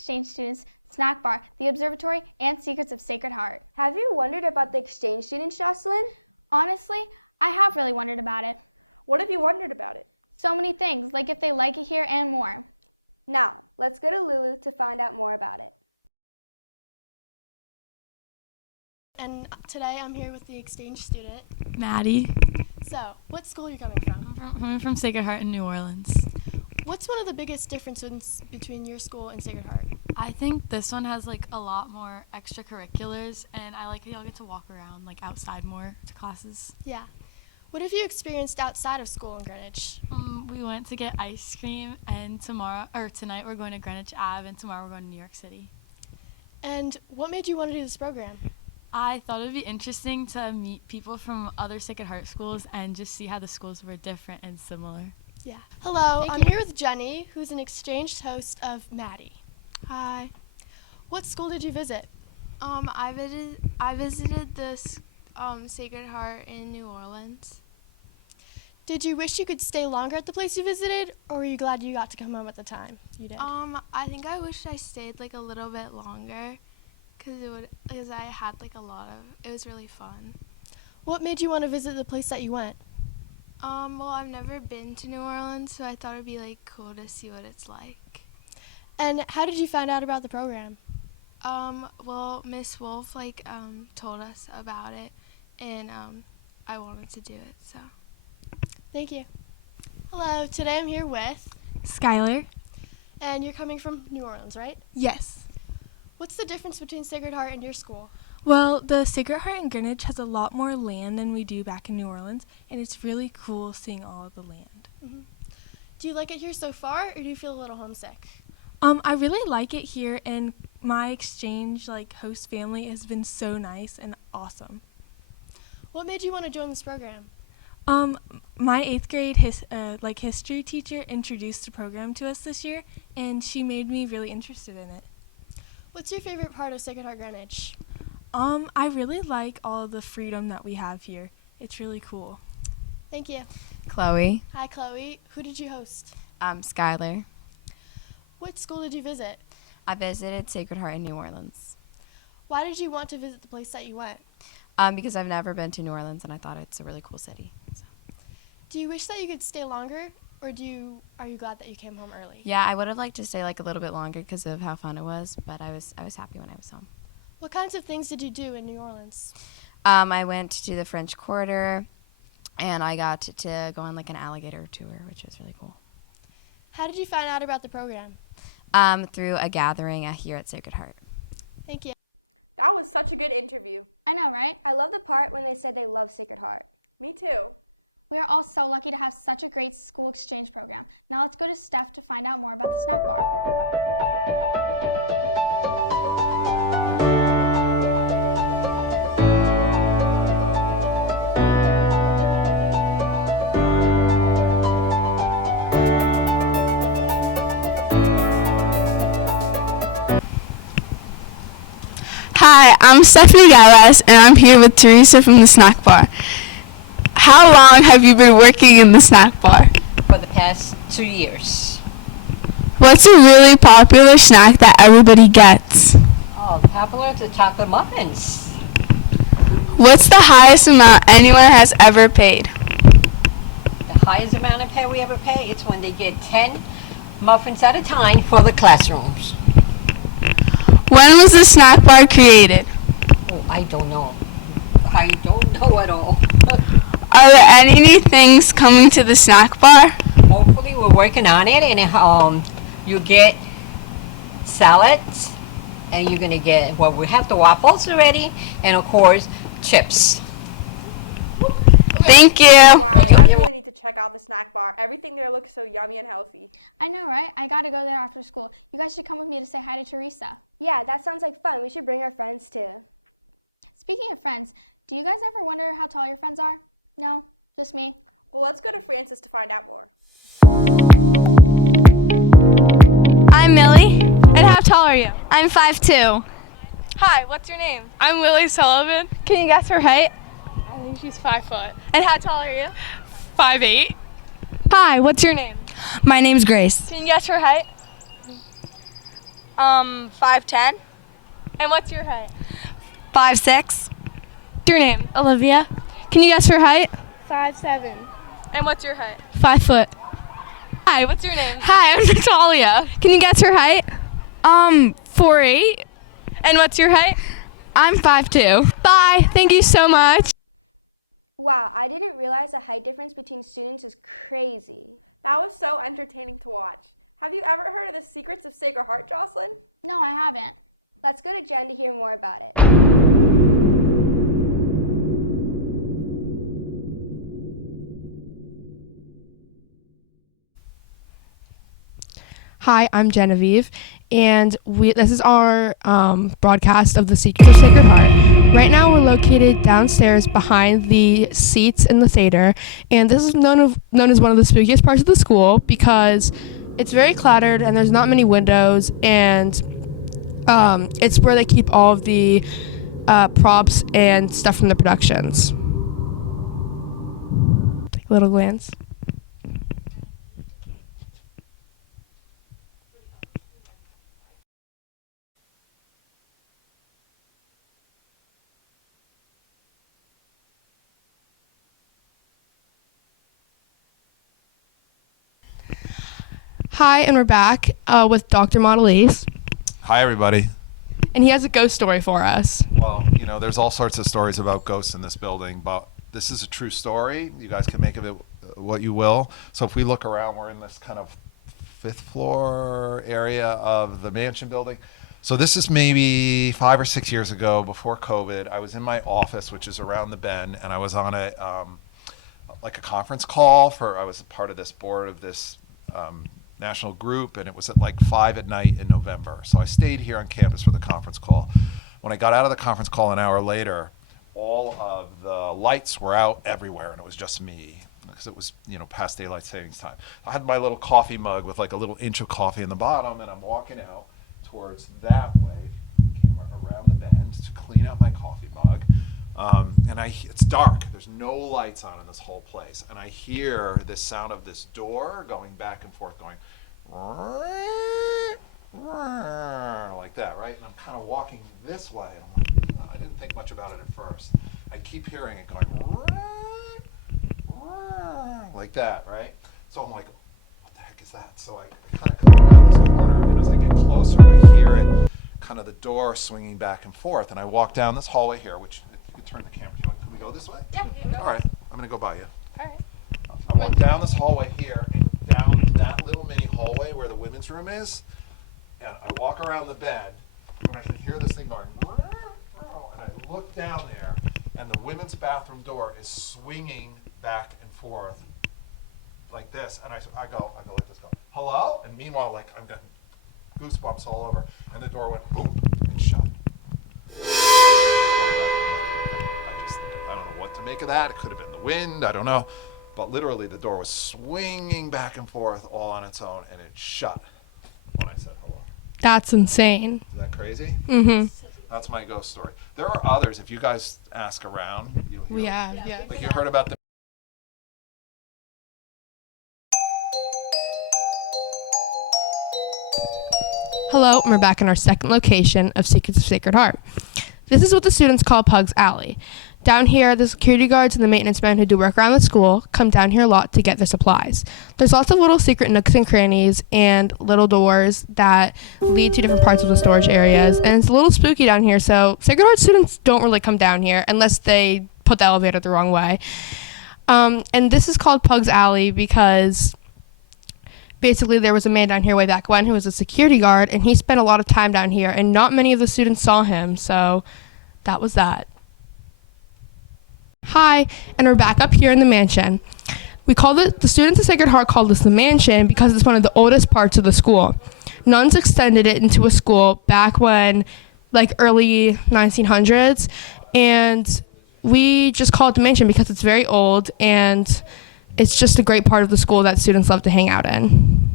exchange students, snack bar, the Observatory, and Secrets of Sacred Heart. Have you wondered about the exchange students, Jocelyn? Honestly, I have really wondered about it. What have you wondered about it? So many things, like if they like it here and more. Now, let's go to Lulu to find out more about it. And today I'm here with the exchange student. Maddie. So, what school are you coming from? I'm from Sacred Heart in New Orleans. What's one of the biggest differences between your school and Sacred Heart? I think this one has like a lot more extracurriculars, and I like how y'all get to walk around like outside more to classes. Yeah. What have you experienced outside of school in Greenwich? We went to get ice cream, and tonight we're going to Greenwich Ave, and tomorrow we're going to New York City. And what made you want to do this program? I thought it would be interesting to meet people from other Sacred Heart schools and just see how the schools were different and similar. Yeah. Hello, I'm here with Jenny, who's an exchange host of Maddie. Hi. What school did you visit? I visited the Sacred Heart in New Orleans. Did you wish you could stay longer at the place you visited, or were you glad you got to come home at the time you did? I think I wished I stayed like a little bit longer, because I had like it was really fun. What made you want to visit the place that you went? Well, I've never been to New Orleans, so I thought it'd be like cool to see what it's like. And how did you find out about the program? Well, Miss Wolf told us about it, and I wanted to do it, so. Thank you. Hello, today I'm here with Skylar. And you're coming from New Orleans, right? Yes. What's the difference between Sacred Heart and your school? Well, the Sacred Heart in Greenwich has a lot more land than we do back in New Orleans, and it's really cool seeing all of the land. Mm-hmm. Do you like it here so far, or do you feel a little homesick? I really like it here, and my exchange host family has been so nice and awesome. What made you want to join this program? My 8th grade history teacher introduced the program to us this year, and she made me really interested in it. What's your favorite part of Sacred Heart Greenwich? I really like all of the freedom that we have here. It's really cool. Thank you. Chloe. Hi, Chloe. Who did you host? Skylar. What school did you visit? I visited Sacred Heart in New Orleans. Why did you want to visit the place that you went? Because I've never been to New Orleans, and I thought it's a really cool city. So. Do you wish that you could stay longer, or are you glad that you came home early? Yeah, I would have liked to stay a little bit longer because of how fun it was, but I was happy when I was home. What kinds of things did you do in New Orleans? I went to the French Quarter, and I got to go on an alligator tour, which was really cool. How did you find out about the program? Through a gathering here at Sacred Heart. Thank you. That was such a good interview. I know, right? I love the part when they said they love Sacred Heart. Me too. We are all so lucky to have such a great school exchange program. Now let's go to Steph to find out more about the snack bar. Hi, I'm Stephanie Gallas, and I'm here with Teresa from the snack bar. How long have you been working in the snack bar? For the past 2 years. What's a really popular snack that everybody gets? Oh, popular the chocolate muffins. What's the highest amount anyone has ever paid? The highest amount of pay we ever pay is when they get 10 muffins at a time for the classrooms. When was the snack bar created? Oh, I don't know. I don't know at all. Are there any new things coming to the snack bar? Hopefully we're working on it, and you get salads, and you're going to get, well, we have the waffles already, and of course, chips. Thank you. We need to check out the snack bar. Everything there looks so yummy and healthy. I know, right? I gotta go there after school. You guys should come with me to say hi to Teresa. Yeah, that sounds like fun. We should bring our friends too. Speaking of friends, do you guys ever wonder how tall your friends are? No? Just me? Well, let's go to Francis to find out more. I'm Millie. And how tall are you? I'm 5'2". Hi, what's your name? I'm Lily Sullivan. Can you guess her height? I think she's 5 foot. And how tall are you? 5'8". Hi, what's your name? My name's Grace. Can you guess her height? 5'10". And what's your height? 5'6". Your name? Olivia. Can you guess her height? 5'7". And what's your height? 5 foot. Hi, what's your name? Hi, I'm Natalia. Can you guess her height? 4'8". And what's your height? I'm 5'2". Bye. Thank you so much. Wow, I didn't realize the height difference between students is crazy. That was so entertaining to watch. Have you ever heard of the Secrets of Sacred Heart, Jocelyn? No, I haven't. Let's go to Jen to hear more about it. Hi, I'm Genevieve, and this is our broadcast of the Secrets of Sacred Heart. Right now, we're located downstairs behind the seats in the theater, and this is known as one of the spookiest parts of the school because it's very cluttered and there's not many windows, and it's where they keep all of the props and stuff from the productions. Take a little glance. Hi, and we're back with Dr. Modelise, Hi, everybody. and he has a ghost story for us. Well, there's all sorts of stories about ghosts in this building, but this is a true story. You guys can make of it what you will. So if we look around, we're in this kind of 5th floor area of the mansion building. So this is maybe 5 or 6 years ago, before COVID. I was in my office, which is around the bend, and I was on a conference call I was a part of this board of this national group, and it was at like 5 at night in November. So I stayed here on campus for the conference call. When I got out of the conference call an hour later, all of the lights were out everywhere, and it was just me because it was past daylight savings time. I had my little coffee mug with like a little inch of coffee in the bottom, and I'm walking out towards that way, camera around the bend to clean out my coffee mug. And it's dark. There's no lights on in this whole place. And I hear this sound of this door going back and forth, going like that, right? And I'm kind of walking this way. And I'm like, I didn't think much about it at first. I keep hearing it going like that, right? So I'm like, what the heck is that? So I kind of come around this corner, and as I get closer, I hear it, kind of the door swinging back and forth. And I walk down this hallway here, which you can turn the camera. Can we go this way? Yeah, you can go. All right, I'm going to go by you. All right. I walk down this hallway here, and down that little mini hallway where the women's room is, and I walk around the bed, and I can hear this thing going, and I look down there, and the women's bathroom door is swinging back and forth like this, and I go like this, hello? And meanwhile, like, I'm getting goosebumps all over, and the door went boom and shut. I don't know what to make of that. It could have been the wind, I don't know. But literally the door was swinging back and forth all on its own, and it shut when I said hello. That's insane. Is that crazy? Mm-hmm. That's my ghost story. There are others. If you guys ask around, you'll hear. We have, yeah. Like you heard about the Hello, and we're back in our second location of Secrets of Sacred Heart. This is what the students call Pug's Alley. Down here, the security guards and the maintenance men who do work around the school come down here a lot to get their supplies. There's lots of little secret nooks and crannies and little doors that lead to different parts of the storage areas, and it's a little spooky down here, so Sacred Heart students don't really come down here unless they put the elevator the wrong way. And this is called Pug's Alley because basically there was a man down here way back when who was a security guard, and he spent a lot of time down here, and not many of the students saw him, so that was that. Hi, and we're back up here in the mansion. We call the students of Sacred Heart called this the mansion because it's one of the oldest parts of the school. Nuns extended it into a school back when, like, early 1900s, and we just call it the mansion because it's very old, and it's just a great part of the school that students love to hang out in.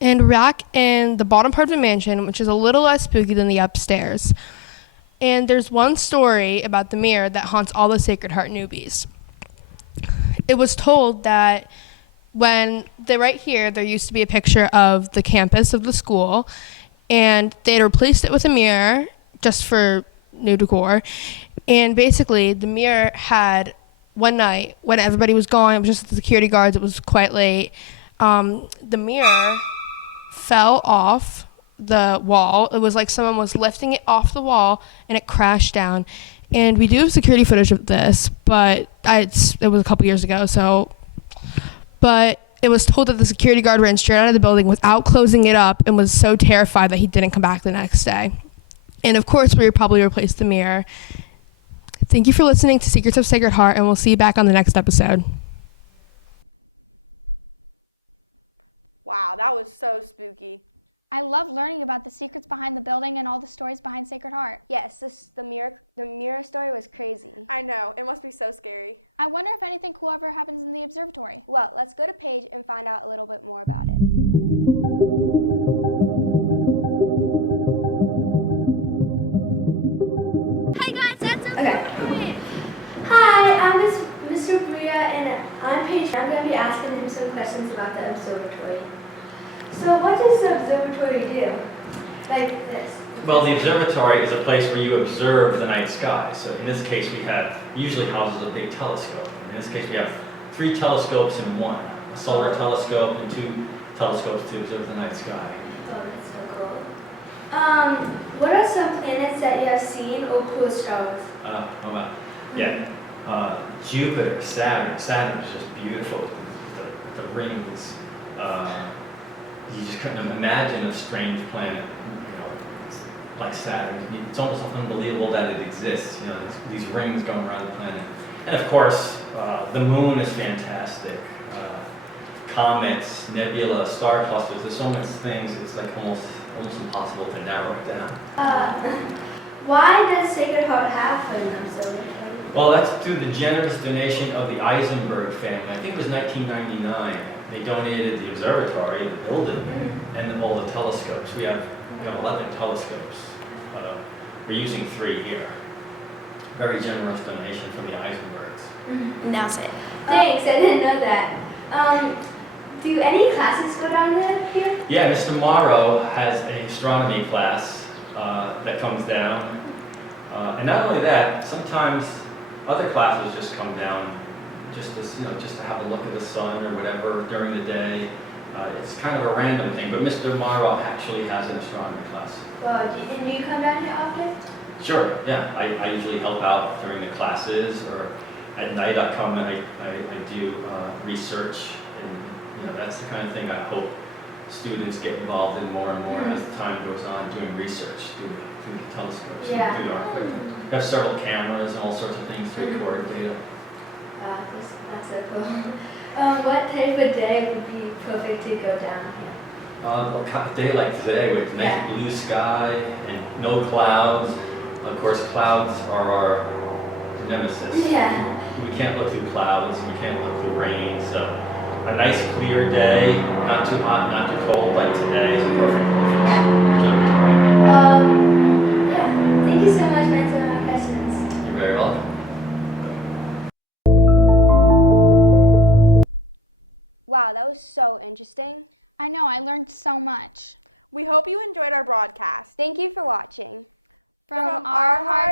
And we're back in the bottom part of the mansion, which is a little less spooky than the upstairs. And there's one story about the mirror that haunts all the Sacred Heart newbies. It was told that right here, there used to be a picture of the campus of the school, and they had replaced it with a mirror just for new decor. And basically, the mirror had one night when everybody was gone, it was just the security guards, it was quite late. The mirror fell off the wall. It was like someone was lifting it off the wall and it crashed down. And we do have security footage of this, but it was a couple years ago, but it was told that the security guard ran straight out of the building without closing it up and was so terrified that he didn't come back the next day. And of course, we would probably replace the mirror. Thank you for listening to Secrets of Sacred Heart, and we'll see you back on the next episode. Wow, that was so spooky. I love learning about the secrets behind the building and all the stories behind Sacred Heart. Yes, the mirror story was crazy. I know, it must be so scary. I wonder if anything cool ever happens in the observatory. Well, let's go to Paige and find out a little bit more about it. Hey guys, that's Okay. Hi, I'm Mr. Bria, and I'm Paige. I'm going to be asking him some questions about the observatory. So what does the observatory do? Like this? Well, the observatory is a place where you observe the night sky. So in this case, we have usually houses a big telescope. In this case, we have 3 telescopes in one: a solar telescope and 2 telescopes to observe the night sky. Oh, that's so cool. What are some planets that you have seen or cool stars? Yeah, Jupiter, Saturn. Saturn is just beautiful with the rings. You just couldn't imagine a strange planet, like Saturn. It's almost unbelievable that it exists. These rings going around the planet. And of course, the moon is fantastic. Comets, nebula, star clusters. There's so many things. It's like almost impossible to narrow it down. Why does Sacred Heart have an observatory? Well, that's through the generous donation of the Eisenberg family. I think it was 1999. They donated the observatory, the building, and all the telescopes. We have 11 telescopes. We're using 3 here. Very generous donation from the Eisenbergs. And that's it. Thanks, I didn't know that. Do any classes go down there here? Yeah, Mr. Morrow has an astronomy class that comes down. And not only that, sometimes other classes just come down just to have a look at the sun or whatever during the day. It's kind of a random thing, but Mr. Morrow actually has an astronomy class. Well, do you come down here often? Sure, yeah. I usually help out during the classes, or at night I come and I do research, and that's the kind of thing I hope students get involved in more and more as time goes on, doing research through the telescopes, through our equipment. We have several cameras and all sorts of things to record data. That's so cool. What type of day would be perfect to go down here? A day like today with nice blue sky and no clouds. Of course, clouds are our nemesis. Yeah. We can't look through clouds, we can't look through rain, so a nice clear day, not too hot, not too cold like today is perfect. Thank you so much for answering my questions. You're very welcome. Wow, that was so interesting. I know, I learned so much. We hope you enjoyed our broadcast. Thank you for watching. From our heart